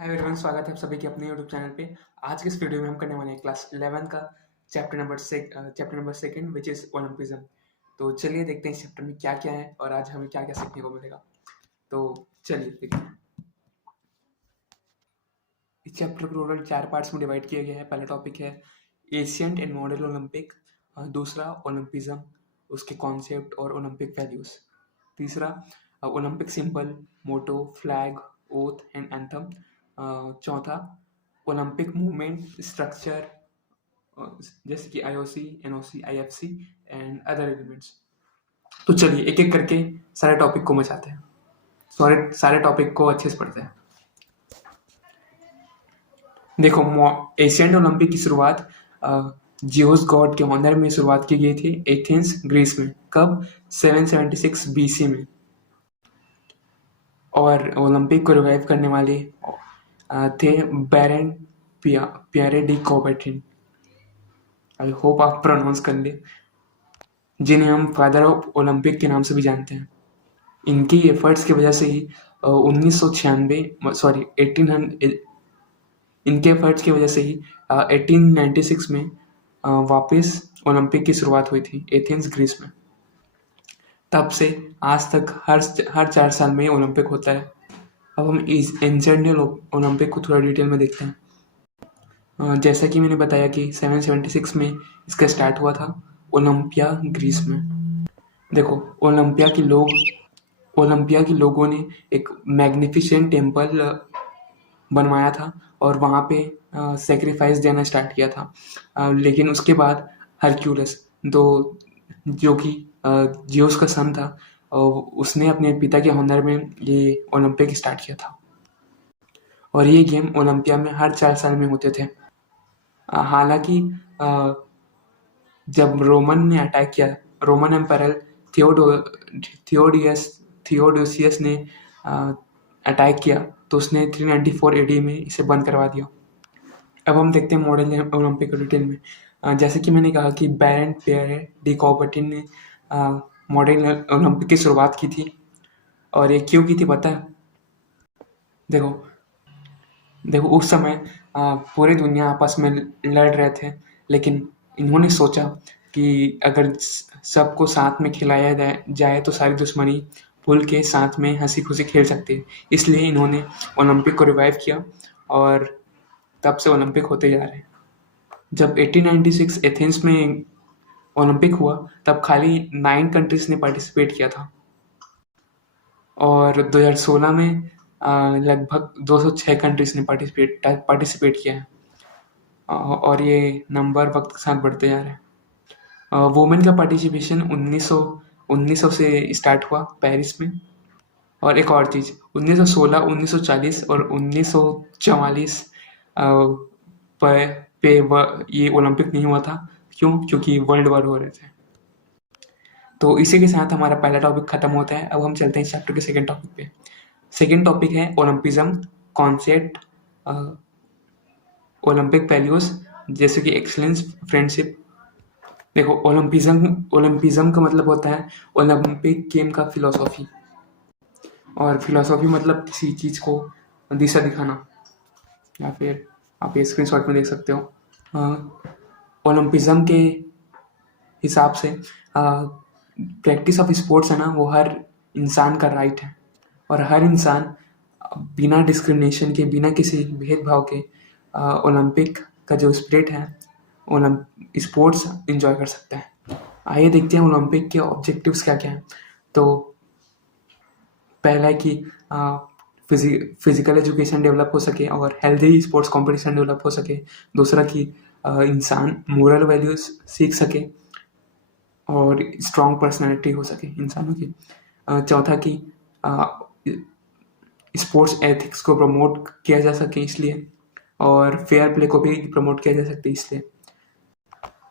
Hi everyone, स्वागत है आप सभी के अपने यूट्यूब चैनल पे। आज के इस वीडियो में हम करने वाले हैं क्लास 11 का chapter number second which is Olympism. तो चलिए देखते हैं इस चैप्टर में क्या क्या है और आज हमें क्या क्या सीखने को मिलेगा। तो चलिए देखते हैं। इस चैप्टर को टोटल 4 पार्ट्स में डिवाइड किया गया है। पहला टॉपिक है एशियंट एंड मॉडर्न ओलंपिक, दूसरा ओलंपिज्म, उसके कॉन्सेप्ट और ओलंपिक वैल्यूज, तीसरा Olympic symbol, motto, flag, oath and anthem, चौथा ओलंपिक मूवमेंट स्ट्रक्चर जैसे कि IOC, NOC, IFC and other elements. तो चलिए एक एक करके सारे टॉपिक को मचाते हैं, सारे टॉपिक को अच्छे से पढ़ते हैं। देखो, एशियन ओलंपिक की शुरुआत जियोस गॉड के ऑनर में शुरुआत की गई थी एथेंस, ग्रीस में। कब? 776 बीसी में। और ओलंपिक को रिवाइव करने वाले थे बैरन पियरे डी कॉबर्टिन। आई होप आप प्रोनाउंस कर ले, जिन्हें हम फादर ऑफ ओलंपिक के नाम से भी जानते हैं। इनकी एफर्ट्स की वजह से ही 1896 में वापस ओलंपिक की शुरुआत हुई थी एथेंस, ग्रीस में। तब से आज तक हर 4 साल में ओलंपिक होता है। अब हम इस एंशिएंट ओलंपिक को थोड़ा डिटेल में देखते हैं। जैसा कि मैंने बताया कि 776 में इसका स्टार्ट हुआ था ओलंपिया, ग्रीस में। देखो, ओलंपिया के लोगों ने एक मैग्निफिसेंट टेम्पल बनवाया था और वहाँ पे सेक्रीफाइस देना स्टार्ट किया था। लेकिन उसके बाद हरक्यूलस, जो कि जियोस का सन था, उसने अपने पिता के ऑनर में ये ओलंपिक स्टार्ट किया था। और ये गेम ओलंपिया में हर 4 साल में होते थे। हालांकि जब रोमन एम्परर थियोडोसियस ने अटैक किया तो उसने 394 एडी में इसे बंद करवा दिया। अब हम देखते हैं मॉडर्न ओलंपिक डिटेल में। जैसे कि मैंने कहा कि बैरन पियरे डी कॉबर्टिन ने मॉडर्न ओलंपिक की शुरुआत की थी। और ये क्यों की थी पता है? देखो, उस समय पूरी दुनिया आपस में लड़ रहे थे, लेकिन इन्होंने सोचा कि अगर सबको साथ में खिलाया जाए तो सारी दुश्मनी भूल के साथ में हंसी खुशी खेल सकते हैं। इसलिए इन्होंने ओलंपिक को रिवाइव किया और तब से ओलंपिक होते जा रहे हैं। जब 1896 एथेंस में ओलंपिक हुआ तब खाली 9 कंट्रीज ने पार्टिसिपेट किया था और 2016 में लगभग 206 कंट्रीज ने पार्टिसिपेट किया है। और ये नंबर वक्त के साथ बढ़ते जा रहे हैं। वुमेन का पार्टिसिपेशन 1900 से स्टार्ट हुआ पेरिस में। और एक और चीज़, 1916, 1940 और 1944 पे ये ओलंपिक नहीं हुआ था। क्यों? क्योंकि वर्ल्ड वॉर हो रहे थे। तो इसी के साथ हमारा पहला टॉपिक खत्म होता है। अब हम चलते हैं इस चैप्टर के सेकंड टॉपिक पे। सेकंड टॉपिक है ओलंपिज्म, कॉन्सेप्ट, ओलंपिक वैल्यूज जैसे कि एक्सीलेंस, फ्रेंडशिप। देखो, ओलंपिज्म का मतलब होता है ओलंपिक गेम का फिलोसॉफी। और फिलोसॉफी मतलब किसी चीज़ को दिशा दिखाना, या फिर आप ये स्क्रीनशॉट में देख सकते हो। ओलंपिज्म के हिसाब से प्रैक्टिस ऑफ स्पोर्ट्स है ना, वो हर इंसान का राइट है और हर इंसान बिना डिस्क्रिमिनेशन के, बिना किसी भेदभाव के ओलंपिक का जो स्पिरिट है, स्पोर्ट्स इंजॉय कर सकता है। आइए देखते हैं ओलंपिक के ऑब्जेक्टिव्स क्या क्या हैं। तो पहला है कि फिजिकल एजुकेशन डेवलप हो सके और हेल्दी स्पोर्ट्स कंपटीशन डेवलप हो सके। दूसरा कि इंसान मोरल वैल्यूज सीख सके और स्ट्रॉन्ग पर्सनालिटी हो सके इंसानों की। चौथा कि स्पोर्ट्स एथिक्स को प्रमोट किया जा सके इसलिए, और फेयर प्ले को भी प्रमोट किया जा सकता है इसलिए।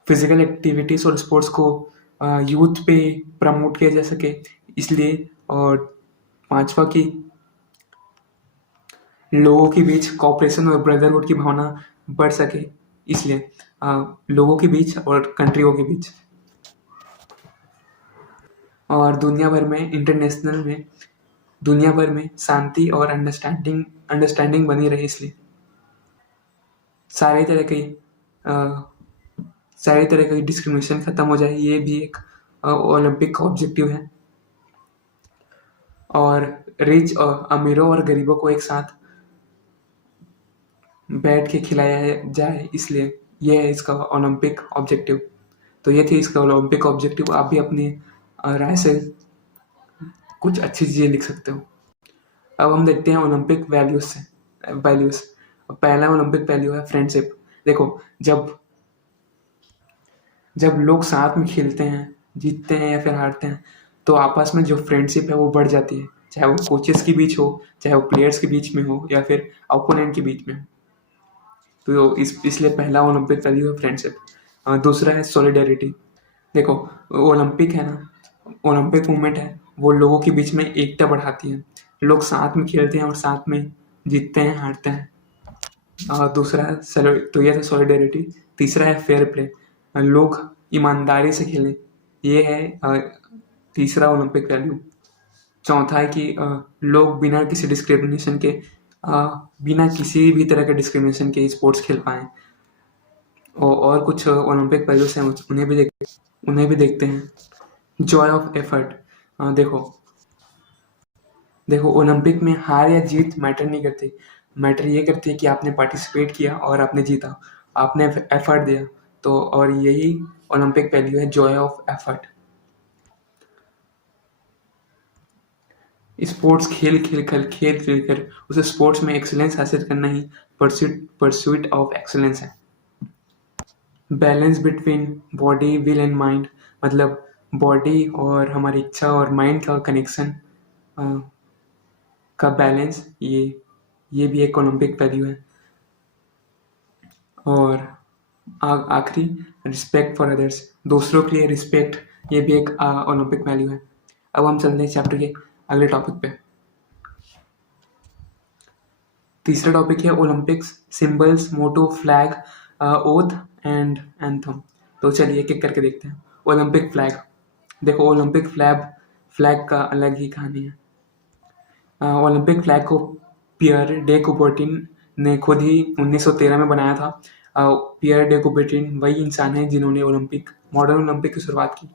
फिजिकल एक्टिविटीज़ और स्पोर्ट्स को यूथ पे प्रमोट किया जा सके इसलिए। और पांचवा कि लोगों के बीच कोऑपरेशन और ब्रदरहुड की भावना बढ़ सके इसलिए, लोगों के बीच और कंट्रियों के बीच। और दुनिया भर में इंटरनेशनल में दुनिया भर में शांति और अंडरस्टैंडिंग बनी रहे, इसलिए सारे तरह की सारी तरह की डिस्क्रिमिनेशन खत्म हो जाए, ये भी एक ओलंपिक का ऑब्जेक्टिव है। और रिच और अमीरों और गरीबों को एक साथ बैठ के खिलाया जाए, इसलिए ये है इसका ओलंपिक ऑब्जेक्टिव। तो ये थी इसका ओलंपिक ऑब्जेक्टिव। आप भी अपनी राय से कुछ अच्छी चीज़ें लिख सकते हो। अब हम देखते हैं ओलंपिक वैल्यूज। पहला ओलंपिक वैल्यू है फ्रेंडशिप। देखो, जब जब लोग साथ में खेलते हैं, जीतते हैं या फिर हारते हैं, तो आपस में जो फ्रेंडशिप है वो बढ़ जाती है, चाहे वो कोचेस के बीच हो, चाहे वो प्लेयर्स के बीच में हो, या फिर ओपोनेंट के बीच में हो। तो इसलिए पहला ओलंपिक वैल्यू है फ्रेंडशिप। दूसरा है सॉलिडेरिटी। देखो, ओलंपिक है ना, ओलंपिक मूवमेंट है, वो लोगों के बीच में एकता बढ़ाती है। लोग साथ में खेलते हैं और साथ में जीतते हैं, हारते हैं। दूसरा है तो ये था सॉलिडेरिटी। तीसरा है फेयर प्ले, लोग ईमानदारी से खेलें, ये है तीसरा ओलंपिक वैल्यू। चौथा है कि लोग बिना किसी डिस्क्रिमिनेशन के बिना किसी भी तरह के डिस्क्रिमिनेशन के स्पोर्ट्स खेल पाएँ। और कुछ ओलंपिक वैल्यूज हैं, उन्हें भी देखते हैं। Joy of effort. देखो देखो ओलंपिक में हार या जीत मैटर नहीं करती। मैटर ये करती है कि आपने पार्टिसिपेट किया और आपने जीता, आपने एफर्ट दिया। तो और यही ओलंपिक वैल्यू है, जॉय ऑफ एफर्ट। स्पोर्ट्स खेल खेल कर उसे स्पोर्ट्स में एक्सीलेंस हासिल करना ही परस्यूट ऑफ एक्सीलेंस है। Balance between body, will and mind, मतलब बॉडी और हमारी इच्छा और माइंड का कनेक्शन का बैलेंस, ये भी एक ओलंपिक वैल्यू है। और आखिरी, रिस्पेक्ट फॉर अदर्स, दूसरों के लिए रिस्पेक्ट, ये भी एक ओलंपिक वैल्यू है। अब हम चलते हैं चैप्टर के अगले टॉपिक पे। तीसरा टॉपिक है Olympics, symbols, motto, flag, oath and anthem. तो चलिए एक एक करके देखते हैं। Olympic flag. देखो, ओलंपिक फ्लैग का अलग ही कहानी है। ओलंपिक फ्लैग को पियर डे कुबर्टिन ने खुद ही 1913 में बनाया था। पियर डे कुबर्टिन वही इंसान है जिन्होंने मॉडर्न ओलंपिक की शुरुआत की।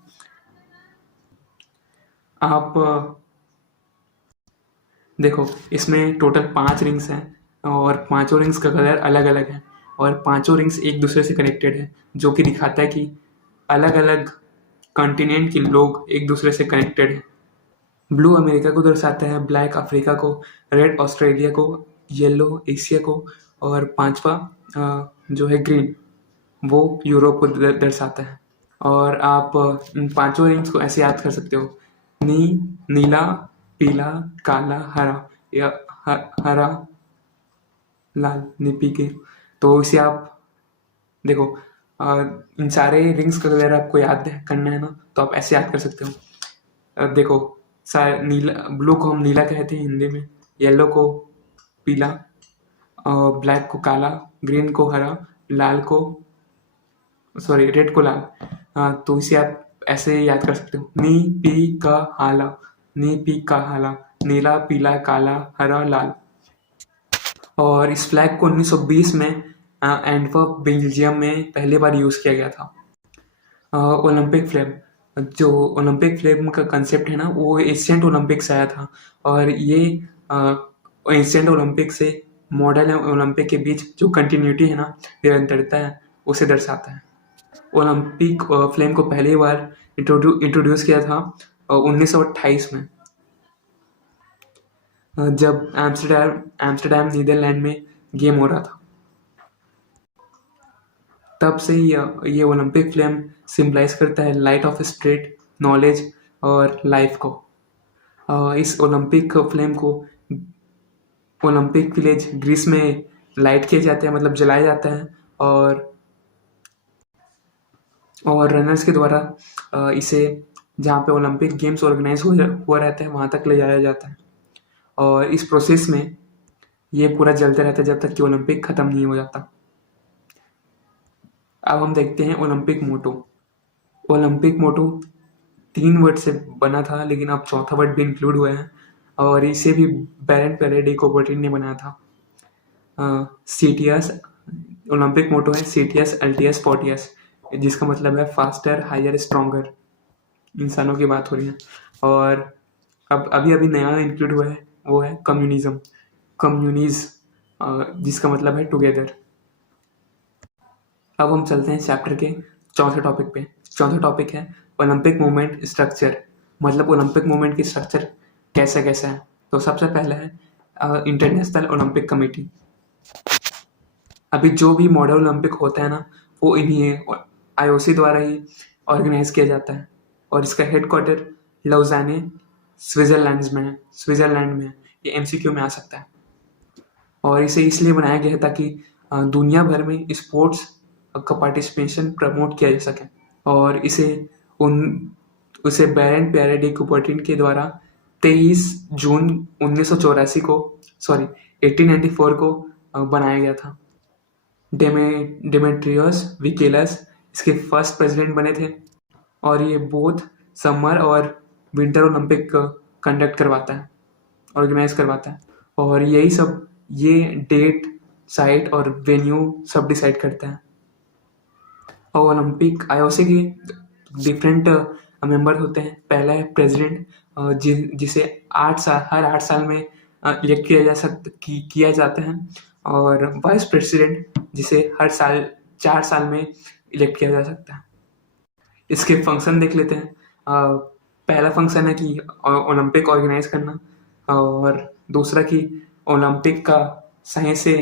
आप देखो, इसमें टोटल 5 रिंग्स हैं और पांचों रिंग्स का कलर अलग अलग है, और पांचों रिंग्स एक दूसरे से कनेक्टेड है, जो कि दिखाता है कि अलग अलग कॉन्टिनेंट के लोग एक दूसरे से कनेक्टेड हैं। ब्लू अमेरिका को दर्शाता है, ब्लैक अफ्रीका को, रेड ऑस्ट्रेलिया को, येलो एशिया को, और पांचवा जो है ग्रीन, वो यूरोप को दर्शाता है। और आप इन पांचों रिंग्स को ऐसे याद कर सकते हो, नीला, पीला, काला, हरा, या हरा, लाल, नीपी के। तो इसे आप देखो, इन सारे रिंग्स का कलर आपको याद करना है ना, तो आप ऐसे याद कर सकते हो। देखो, नीला, ब्लू को हम नीला कहते हैं हिंदी में, येलो को पीला, ब्लैक को काला, ग्रीन को हरा, रेड को लाल। तो इसे आप ऐसे याद कर सकते हो, नी पी का हाला, नीला, पीला, काला, हरा, लाल। और इस फ्लैग को 1920 में एंटवर्प, बेल्जियम में पहली बार यूज़ किया गया था। ओलंपिक फ्लैग, जो ओलंपिक फ्लैग का कंसेप्ट है ना, वो एशियन ओलंपिक से आया था, और ये एशियन ओलंपिक से मॉडर्न ओलंपिक के बीच जो कंटिन्यूटी है ना, निरंतरता है, उसे दर्शाता है। ओलंपिक फ्लेम को पहली बार इंट्रोड्यूस किया था 1928 में, जब एम्स्टर्डम नीदरलैंड में गेम हो रहा था। तब से ये ओलंपिक फ्लेम सिंबलाइज करता है लाइट ऑफ स्पिरिट, नॉलेज और लाइफ को। इस ओलंपिक फ्लेम को ओलंपिक विलेज ग्रीस में लाइट किए जाते हैं, मतलब जलाया जाता है, और रनर्स के द्वारा इसे जहाँ पे ओलंपिक गेम्स ऑर्गेनाइज हुआ रहता है वहाँ तक ले जाया जाता है। और इस प्रोसेस में ये पूरा जलते रहता है जब तक कि ओलंपिक ख़त्म नहीं हो जाता। अब हम देखते हैं ओलंपिक मोटो। ओलंपिक मोटो 3 वर्ड से बना था, लेकिन अब चौथा वर्ड भी इंक्लूड हुआ है। और इसे भी बैरन पेरे डी कुबर्टिन ने बनाया था। सीटीएस ओलंपिक मोटो है सीटीएस एलटीएस फोर्टियस, जिसका मतलब है फास्टर हायर स्ट्रॉन्गर। इंसानों की बात हो रही है। और अब अभी अभी नया इंक्लूड हुआ है, वो है कम्युनिज्म, कम्युनिज, जिसका मतलब है टुगेदर। अब हम चलते हैं चैप्टर के चौथे टॉपिक पे। चौथा टॉपिक है ओलंपिक मूवमेंट स्ट्रक्चर, मतलब ओलंपिक मूवमेंट की स्ट्रक्चर कैसा कैसा है। तो सबसे पहले है इंटरनेशनल ओलंपिक कमेटी। अभी जो भी मॉडल ओलंपिक होता है ना, वो इन्हीं आईओसी द्वारा ही ऑर्गेनाइज किया जाता है। और इसका हेडक्वार्टर लौजाने स्विट्जरलैंड में है। ये एमसीक्यू में आ सकता है। और इसे इसलिए बनाया गया है ताकि दुनिया भर में स्पोर्ट्स का पार्टिसिपेशन प्रमोट किया जा सके। और उन उसे बैरन प्यारे डी कुबर्टिन के द्वारा 23 जून 1984 को 1894 को बनाया गया था। डेमेट्रियस विकेलस इसके फर्स्ट प्रेसिडेंट बने थे। और ये बोथ समर और विंटर ओलंपिक कंडक्ट करवाता है, ऑर्गेनाइज करवाता है। और ये डेट, साइट और वेन्यू सब डिसाइड करता है। और ओलंपिक आईओसी की डिफरेंट मेंबर होते हैं। पहला है प्रेसिडेंट, जिसे हर 8 साल में इलेक्ट किया जाता है। और वाइस प्रेसिडेंट, जिसे हर साल 4 साल में इलेक्ट किया जा सकता है। इसके फंक्शन देख लेते हैं। पहला फंक्शन है कि ओलंपिक ऑर्गेनाइज करना, और दूसरा कि ओलंपिक का सही से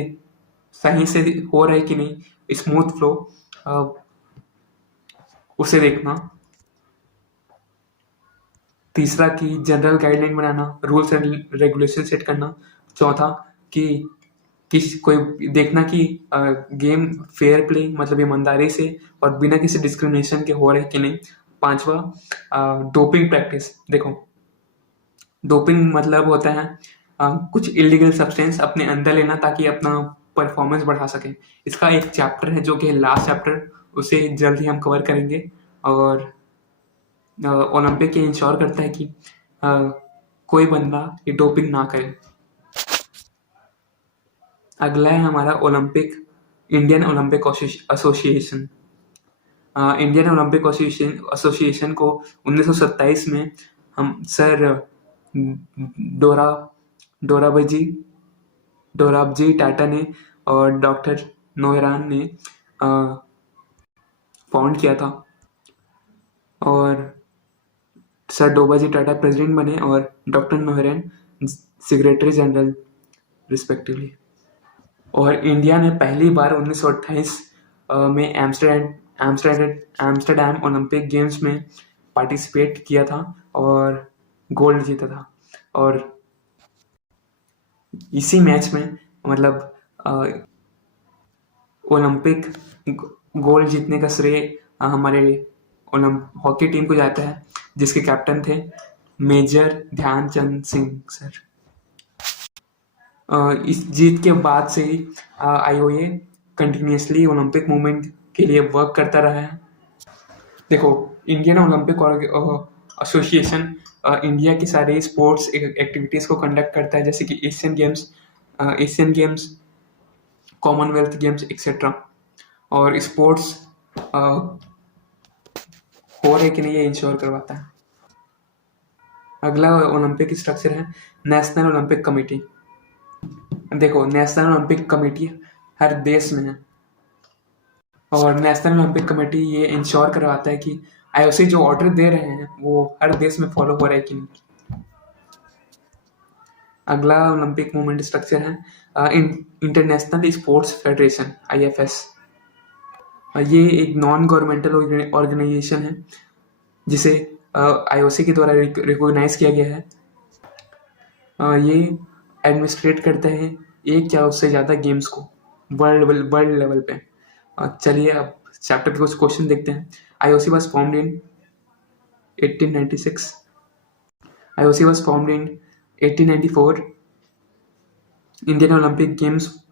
हो रहा है कि नहीं, स्मूथ फ्लो, उसे देखना। तीसरा कि general guideline banana, rules and regulation set करना। चौथा कि कोई देखना कि गेम फेयर प्ले, मतलब ईमानदारी से और बिना किसी डिस्क्रिमिनेशन के हो रहे कि नहीं। पांचवा डोपिंग प्रैक्टिस। देखो, डोपिंग मतलब होता है कुछ इलीगल सब्सटेंस अपने अंदर लेना ताकि अपना परफॉर्मेंस बढ़ा सके। इसका एक चैप्टर है जो कि लास्ट चैप्टर, उसे जल्द ही हम कवर करेंगे। और ओलंपिक ये इंश्योर करता है कि कोई बंदा ये डोपिंग ना करे। अगला है हमारा Indian Olympic association. Indian Olympic association को 1927 में हम सर डोरा डोराबजी टाटा ने और डॉक्टर नोहरान ने फाउंड किया था। और सर डोबाजी टाटा प्रेसिडेंट बने और डॉक्टर नोहरान सेक्रेटरी जनरल रिस्पेक्टिवली। और इंडिया ने पहली बार 1928 में एम्स्टर्डम ओलंपिक गेम्स में पार्टिसिपेट किया था और गोल्ड जीता था। और इसी मैच में, मतलब ओलंपिक गोल्ड जीतने का श्रेय हमारे हॉकी टीम को जाता है, जिसके कैप्टन थे मेजर ध्यानचंद सिंह सर। इस जीत के बाद से ही आईओए कंटिन्यूसली ओलंपिक मूवमेंट के लिए वर्क करता रहा है। देखो, इंडियन ओलंपिक एसोसिएशन इंडिया की सारी स्पोर्ट्स एक्टिविटीज़ को कंडक्ट करता है, जैसे कि Asian games, Commonwealth games etcetera. और स्पोर्ट्स हो रहे कि नहीं ये इंश्योर करवाता है। अगला ओलंपिक स्ट्रक्चर है नेशनल ओलंपिक कमेटी। देखो, नेशनल ओलंपिक कमेटी हर देश में है। और नेशनल ओलंपिक कमेटी ये इंश्योर करवाता है कि आईओसी जो ऑर्डर दे रहे हैं वो हर देश में फॉलो हो रहा है कि नहीं। अगला ओलंपिक मूवमेंट स्ट्रक्चर है इंटरनेशनल स्पोर्ट्स फेडरेशन IFS। ये एक नॉन गवर्नमेंटल ऑर्गेनाइजेशन है जिसे आईओसी के द्वारा रिकॉग्नाइज किया गया है। ये एडमिनिस्ट्रेट करते हैं एक या उससे ज़्यादा गेम्स को वर्ल्ड लेवल पे। चलिए अब चैप्टर के कुछ क्वेश्चन देखते हैं। IOC was formed in 1896. IOC was formed in 1894. Indian Olympic Games.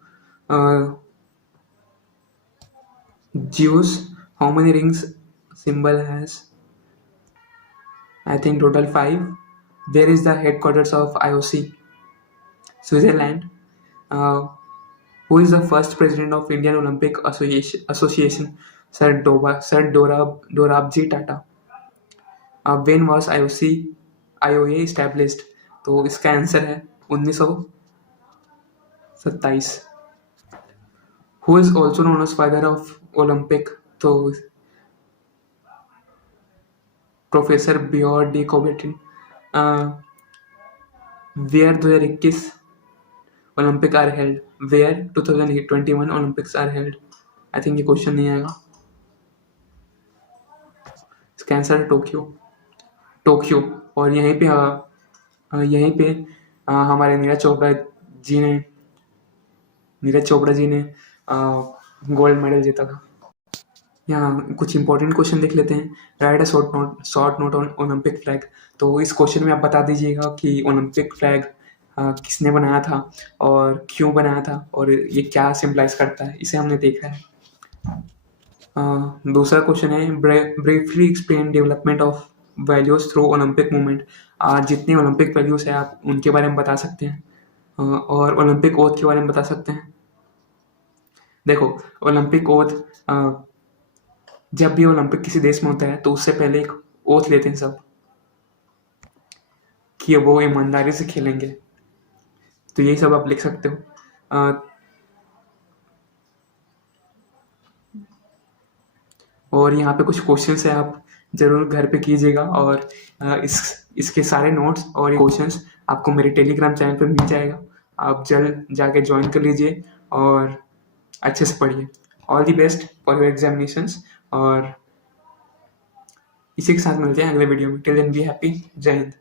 Zeus, how many rings symbol has? I think total 5. Where is the headquarters of IOC? Switzerland. Uh, who is the first president of Indian Olympic Association? Sir Dorabji Tata. When was IOA established? तो इसका answer है 1927. Who is also known as father of Olympic? तो professor Pierre de Coubertin. Where 2021 Olympic are held? Where 2021 Olympics are held? I think ये question नहीं आएगा. इसका answer है Tokyo. और यहीं पे हमारे नीरज चोपड़ा जी ने गोल्ड मेडल जीता था. यहाँ कुछ इंपॉर्टेंट क्वेश्चन देख लेते हैं. Right a short note on Olympic flag. तो इस क्वेश्चन में आप बता दीजिएगा कि ओलंपिक फ्लैग किसने बनाया था और क्यों बनाया था और ये क्या सिंबलाइज करता है, इसे हमने देखा है. दूसरा क्वेश्चन है briefly explain development of values through Olympic movement. जितने ओलंपिक वैल्यूज है आप उनके बारे में बता सकते हैं. और ओलंपिक ओथ के बारे में बता सकते हैं. देखो, ओलंपिक ओथ, जब भी ओलंपिक किसी देश में होता है तो उससे पहले एक ओथ लेते हैं सब कि वो ईमानदारी से खेलेंगे. तो यही सब आप लिख सकते हो. और यहाँ पे कुछ क्वेश्चंस है, आप ज़रूर घर पे कीजिएगा. और इसके सारे नोट्स और क्वेश्चंस आपको मेरे टेलीग्राम चैनल पे मिल जाएगा. आप जल्द जाके ज्वाइन कर लीजिए और अच्छे से पढ़िए. All the best for your examinations. और इसी के साथ मिलते हैं अगले वीडियो में. Till then be happy. जय हिंद.